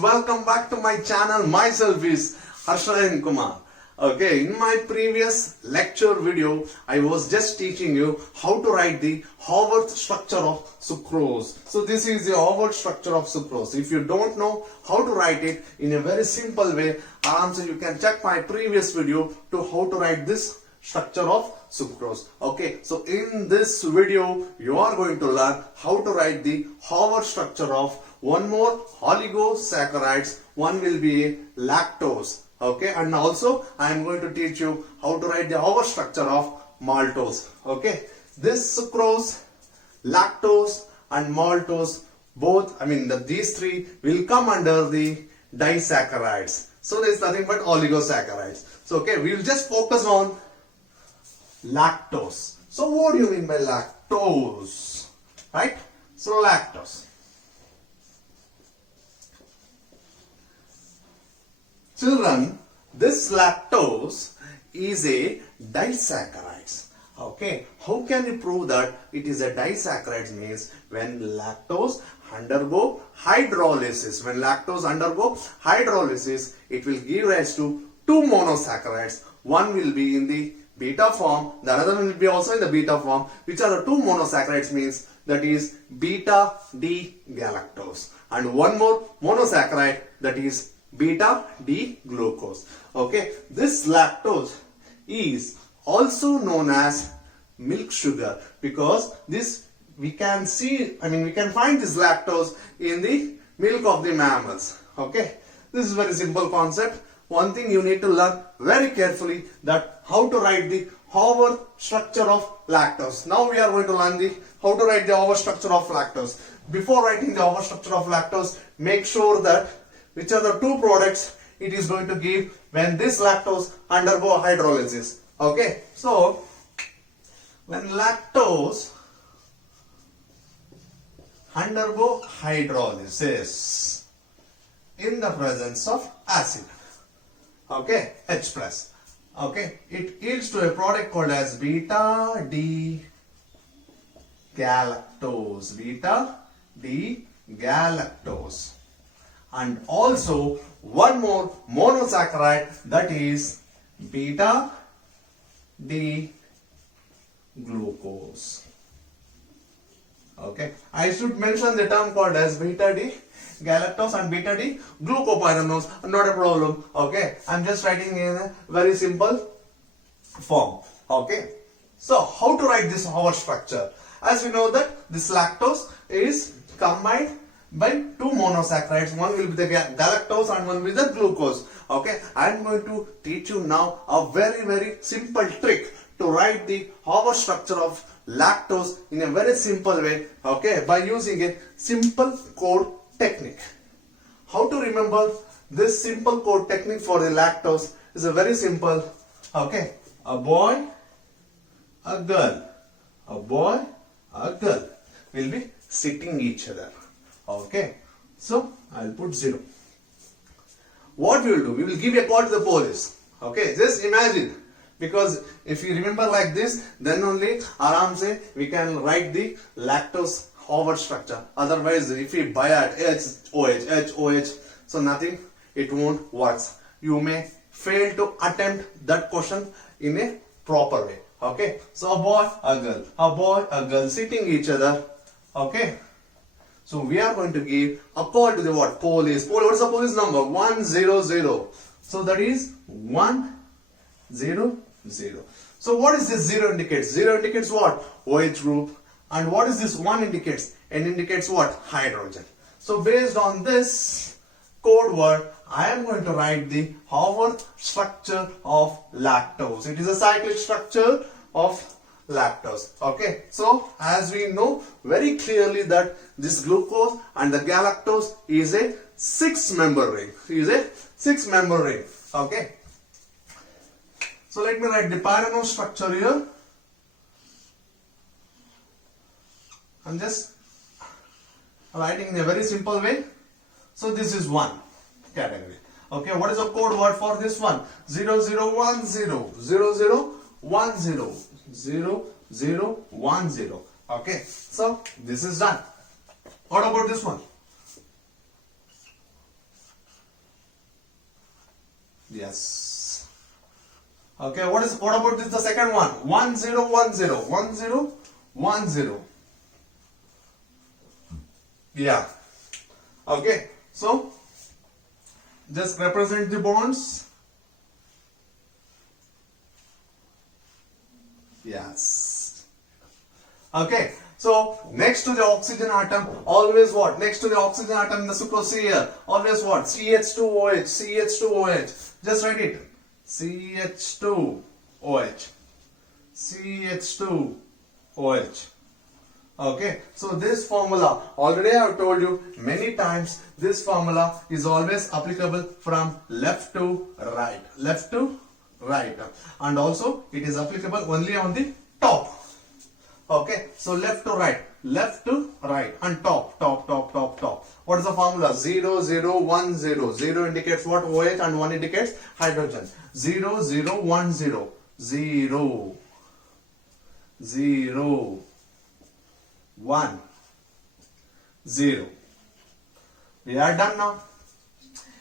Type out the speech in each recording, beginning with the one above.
welcome back to my channel. Myself is Harsha and Kumar. Okay, in my previous lecture video, I was just teaching you how to write the Haworth structure of sucrose. So this is the Haworth structure of sucrose. If you don't know how to write it in a very simple way, you can check my previous video to how to write this structure of sucrose. Okay, so in this video you are going to learn how to write the Haworth structure of one more oligosaccharides, one will be lactose. Okay, and also I am going to teach you how to write the Haworth structure of maltose. Okay, this sucrose, lactose and maltose, both these three will come under the disaccharides. So there is nothing but oligosaccharides. So okay, we will just focus on lactose. So what do you mean by lactose? Right? So lactose. Children, this lactose is a disaccharide. Okay, how can you prove that it is a disaccharide? Means when lactose undergo hydrolysis. When lactose undergo hydrolysis, it will give rise to two monosaccharides. One will be in the beta form, the other one will be also in the beta form. Which are the two monosaccharides? Means that is beta D galactose, and one more monosaccharide, that is beta D glucose. Okay, this lactose is also known as milk sugar, because this we can find this lactose in the milk of the mammals. Okay, this is very simple concept. One thing you need to learn very carefully, that how to write the Haworth structure of lactose. Now we are going to learn how to write the Haworth structure of lactose. Before writing the Haworth structure of lactose, make sure that which are the two products it is going to give when this lactose undergo hydrolysis. Okay, so when lactose undergo hydrolysis in the presence of acid, okay, H plus, okay, it yields to a product called as beta D galactose, beta D galactose, and also one more monosaccharide, that is beta D glucose. Okay, I should mention the term called as beta D galactose and beta D glucopyranose, not a problem. Okay, I'm just writing in a very simple form. Okay, so how to write this Haworth structure? As we know that this lactose is combined by two monosaccharides. One will be the galactose and one will be the glucose. Okay, I am going to teach you now a very simple trick to write the Haworth structure of lactose in a very simple way. Okay, by using a simple code technique. How to remember this simple code technique for the lactose is a very simple. Okay, a boy, a girl, a boy, a girl will be sitting each other. Okay, so I'll put 0. What we will do, we will give a call to the police. Okay, just imagine, because if you remember like this, then only aram se we can write the lactose Haworth structure. Otherwise, if we buy at HOH, so nothing, it won't work. You may fail to attempt that question in a proper way. Okay, so a boy, a girl sitting each other. Okay, so we are going to give a call to the what? Police. What is the police number? 100. So that is 100. So what is this 0 indicates? 0 indicates what? OH group. And what is this 1 indicates? N indicates what? Hydrogen. So based on this code word, I am going to write the Haworth structure of lactose. It is a cyclic structure of lactose. Okay, so as we know very clearly that this glucose and the galactose is a 6-member ring. Okay, so let me write the pyranose structure here. I'm just writing in a very simple way. So this is 1 category. Okay, what is the code word for this one? 0010, 0010, 0010. Okay, so this is done. What about this one? Yes. Okay, what about this, the second one? 1010. 1010. Yeah. Okay, so just represent the bonds. Yes. Okay, so next to the oxygen atom, always what? Next to the oxygen atom in the sucrose here, always what? CH2OH, CH2OH. Just write it. CH2OH, CH2OH. Okay, so this formula, already I have told you many times, this formula is always applicable from left to right. Left to right. And also it is applicable only on the top. Okay, so left to right, and top. What is the formula? 0, 0, 1, 0. 0 indicates what? OH, and 1 indicates hydrogen. 0, 0, 1, 0. 0, 0, 1, 0. We are done now.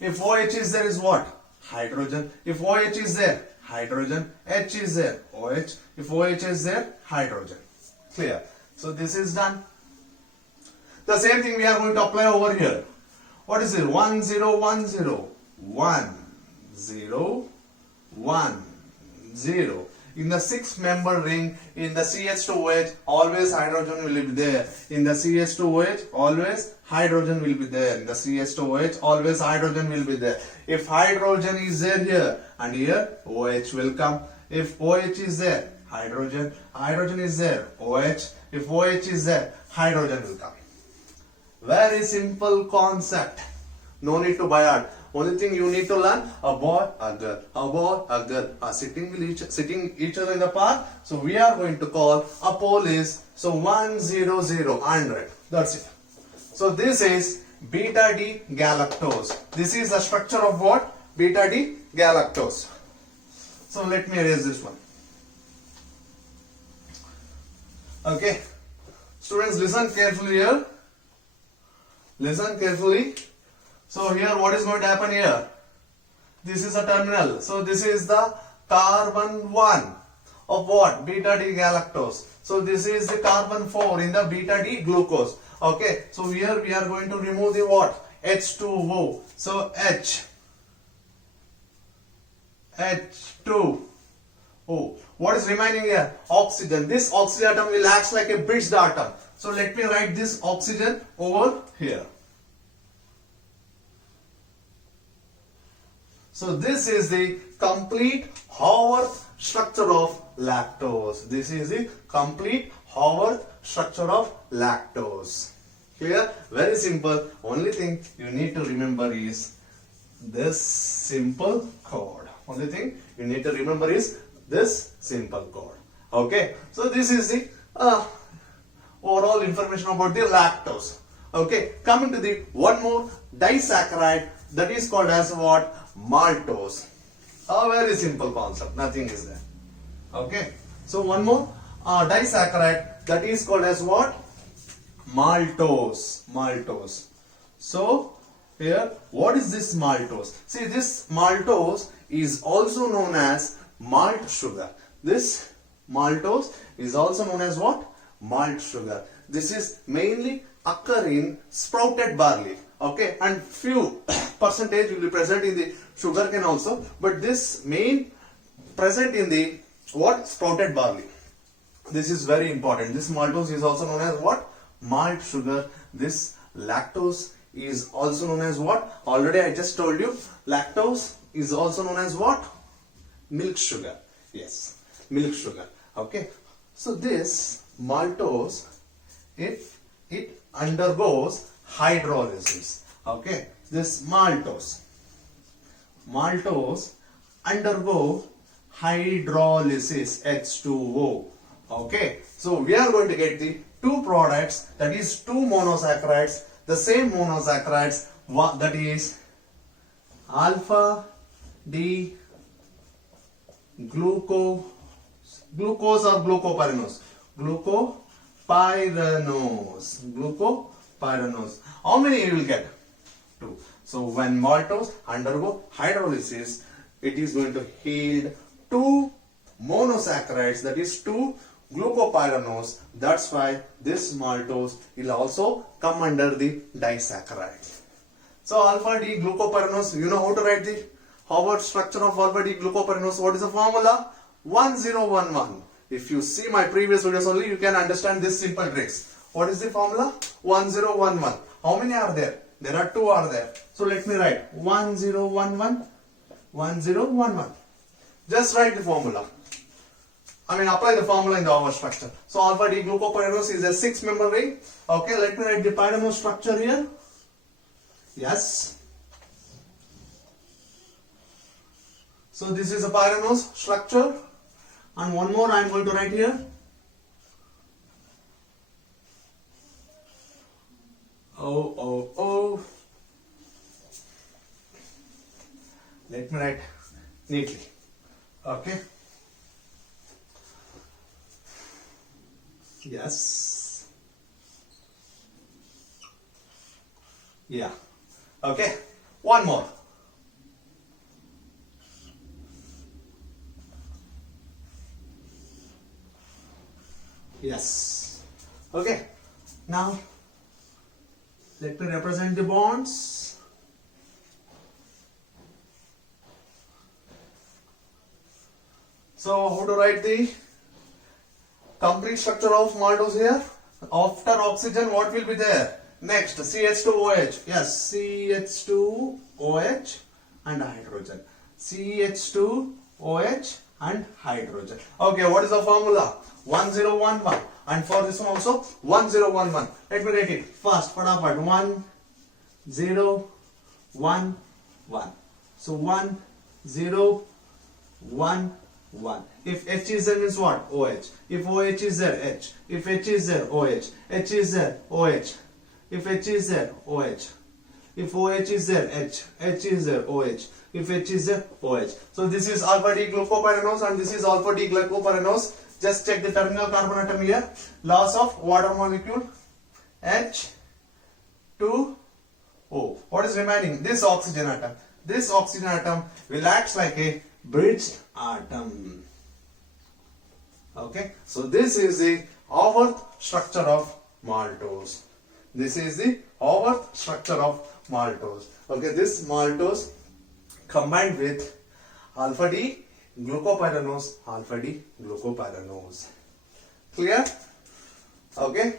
If OH is there, is what? Hydrogen. If OH is there, hydrogen. H is there, OH. If OH is there, hydrogen. Clear? So this is done. The same thing we are going to apply over here. What is it? 1, 0, 1, 0. 1, 0, 1, 0. In the 6-member ring, in the CH2OH, always hydrogen will be there. In the CH2OH, always hydrogen will be there. In the CH2OH, always hydrogen will be there. If hydrogen is there here, and here, OH will come. If OH is there, hydrogen is there, OH. If OH is there, hydrogen will come. Very simple concept. No need to buy art. Only thing you need to learn, a boy, a girl, are sitting each other in the park. So we are going to call a pole is, so 100, 100. That's it. So this is beta D galactose. This is the structure of what? Beta D galactose. So let me erase this one. Okay. Students, listen carefully here. Listen carefully. So here what is going to happen here? This is a terminal. So this is the carbon 1 of what? Beta D galactose. So this is the carbon 4 in the beta D glucose. Okay. So here we are going to remove the what? H2O. So H2O. What is remaining here? Oxygen. This oxygen atom will act like a bridged atom. So let me write this oxygen over here. So this is the complete Haworth structure of lactose. This is the complete Haworth structure of lactose. Clear? Very simple. Only thing you need to remember is this simple code. Only thing you need to remember is this simple code. Okay. So this is the overall information about the lactose. Okay. Coming to the one more disaccharide, that is called as what? Maltose. A very simple concept. Nothing is there. Okay. So one more disaccharide, that is called as what? Maltose. Maltose. So here, what is this maltose? See, this maltose is also known as malt sugar. This maltose is also known as what? Malt sugar. This is mainly occur in sprouted barley. Okay, and few percentage will be present in the sugarcane also, but this main present in the what? Sprouted barley. This is very important. This maltose is also known as what? Malt sugar. This lactose is also known as what? Already I just told you, lactose is also known as what? Milk sugar. Yes, milk sugar. Okay, so this maltose, if it undergoes hydrolysis, okay, this maltose undergo hydrolysis, H2O. Okay, so we are going to get the two products, that is two monosaccharides, the same monosaccharides, that is alpha D glucose or glucopyranose? Glucopyranose. How many you will get? 2. So when maltose undergo hydrolysis, it is going to yield 2 monosaccharides, that is 2 glucopyranose. That's why this maltose will also come under the disaccharide. So alpha D glucopyranose, you know how to write the Haworth structure of alpha D glucopyranose. What is the formula? 1011. If you see my previous videos only, you can understand this simple tricks. What is the formula? 1011. How many are there? There are 2 are there. So let me write 1011, 1011. Just write the formula. Apply the formula in the Haworth structure. So alpha D glucopyranose is a 6-member ring. Okay, let me write the pyranose structure here. Yes. So this is a pyranose structure. And one more I am going to write here. Oh. Let me write neatly. Okay. Yes. Yeah. Okay. One more. Yes. Okay. Now, let me represent the bonds. So, how to write the complete structure of maltose here? After oxygen, what will be there? Next, CH2OH. Yes, CH2OH and hydrogen. CH2OH and hydrogen. Okay, what is the formula? 1011. And for this one also 1011. Let me write it fast. Fatapat. 1011. So 1011. If H is there means what? OH. If OH is there, H. If H is there, OH. H is there, OH. If H is there, OH. If OH is there, H. H is there, OH. If H is there, OH. So this is alpha D glucopyranose and this is alpha D glycopyranose. Just check the terminal carbon atom here. Loss of water molecule H2O. What is remaining? This oxygen atom. This oxygen atom will act like a bridged atom. Okay. So this is the Haworth structure of maltose. This is the Haworth structure of maltose. Okay. This maltose combined with alpha D glucopyranose, alpha D glucopyranose. Clear? Okay.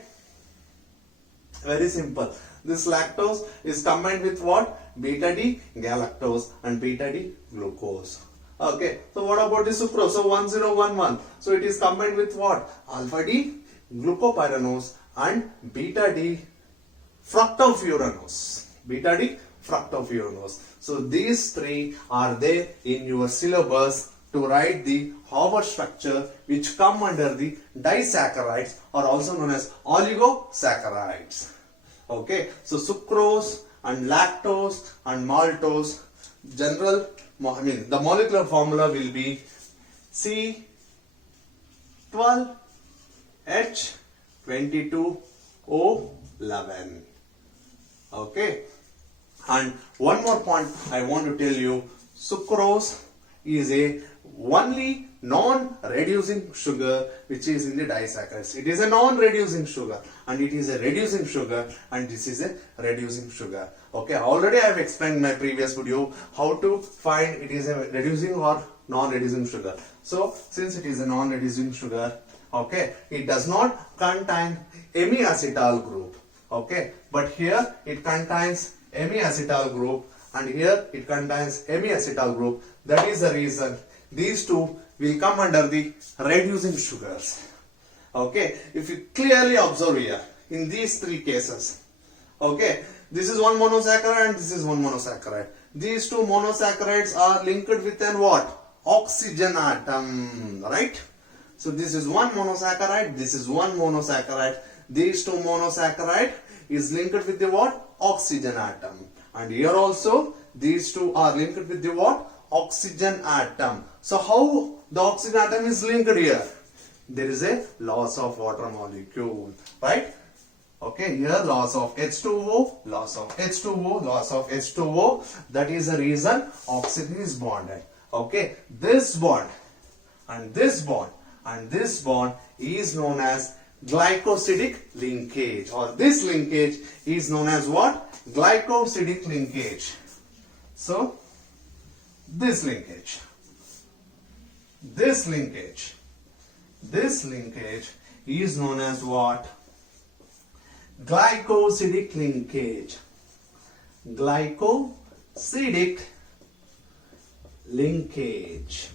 Very simple. This lactose is combined with what? Beta D galactose and beta D glucose. Okay. So what about the sucrose? So 1011. So it is combined with what? Alpha D glucopyranose and beta D fructofuranose. Beta D fructofuranose. So these three are there in your syllabus to write the Haworth structure which come under the disaccharides or also known as oligosaccharides. Okay, so sucrose and lactose and maltose, the molecular formula will be C12H22O11. Okay, and one more point I want to tell you, sucrose is a only non-reducing sugar which is in the disaccharides. It is a non-reducing sugar and it is a reducing sugar and this is a reducing sugar. Okay, already I have explained in my previous video how to find it is a reducing or non-reducing sugar. So since it is a non-reducing sugar, okay, it does not contain amiacetal group. Okay, but here it contains amiacetal group and here it contains amiacetal group. That is the reason these two will come under the reducing sugars. Okay, if you clearly observe here in these three cases, okay, this is one monosaccharide and this is one monosaccharide. These two monosaccharides are linked with an what? Oxygen atom, right? So this is one monosaccharide, this is one monosaccharide. These two monosaccharide is linked with the what? Oxygen atom. And here also these two are linked with the what? Oxygen atom. So how the oxygen atom is linked here? There is a loss of water molecule, right? Okay, here loss of H2O, loss of H2O, loss of H2O. That is the reason oxygen is bonded. Okay, this bond and this bond and this bond is known as glycosidic linkage, or this linkage is known as what? Glycosidic linkage. So this linkage is known as what? Glycosidic linkage. Glycosidic linkage.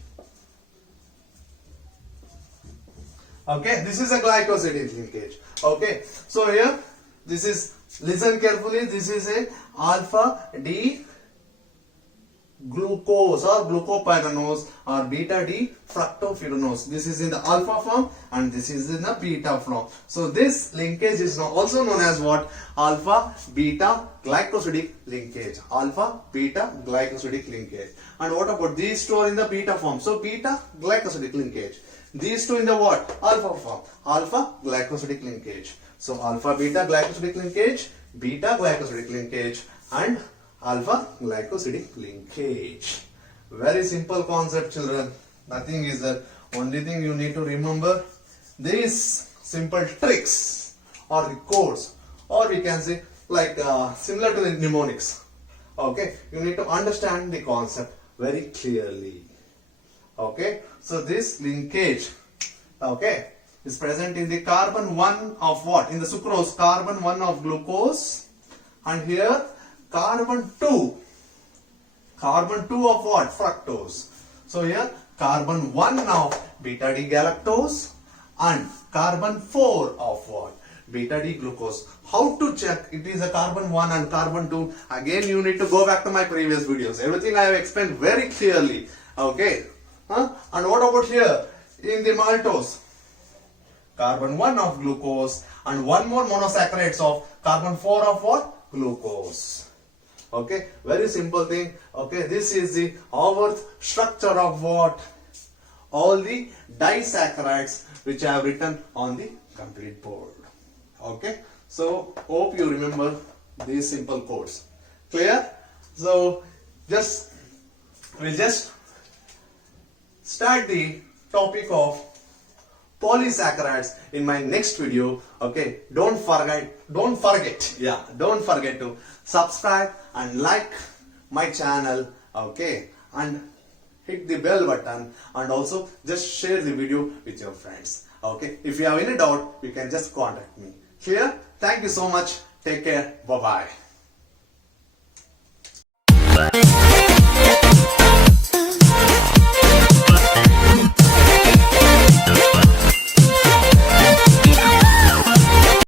Okay, this is a glycosidic linkage. Okay, so here this is, listen carefully, this is a alpha D glucose or glucopyranose or beta D fructofuranose. This is in the alpha form and this is in the beta form. So this linkage is also known as what? Alpha beta glycosidic linkage. Alpha beta glycosidic linkage. And what about these two are in the beta form? So beta glycosidic linkage. These two in the what? Alpha form. Alpha glycosidic linkage. So alpha beta glycosidic linkage, beta glycosidic linkage, and alpha glycosidic linkage. Very simple concept, children. Nothing is there. Only thing you need to remember these simple tricks or the codes, or we can say like similar to the mnemonics. Okay, you need to understand the concept very clearly. Okay, so this linkage, okay, is present in the carbon 1 of what? In the sucrose, carbon 1 of glucose, and here carbon 2 of what? Fructose. So here carbon 1 of beta D galactose and carbon 4 of what? Beta D glucose. How to check it is a carbon 1 and carbon 2? Again, you need to go back to my previous videos. Everything I have explained very clearly. Okay. And what about here in the maltose? Carbon 1 of glucose and one more monosaccharides of carbon 4 of what? Glucose. Okay, very simple thing. Okay, this is the Haworth structure of what? All the disaccharides which I have written on the complete board. Okay, so hope you remember these simple codes. Clear? So we'll just start the topic of polysaccharides in my next video. Okay, don't forget to subscribe and like my channel. Okay, and hit the bell button, and also just share the video with your friends. Okay, if you have any doubt, you can just contact me. Clear? Thank you so much. Take care. Bye bye.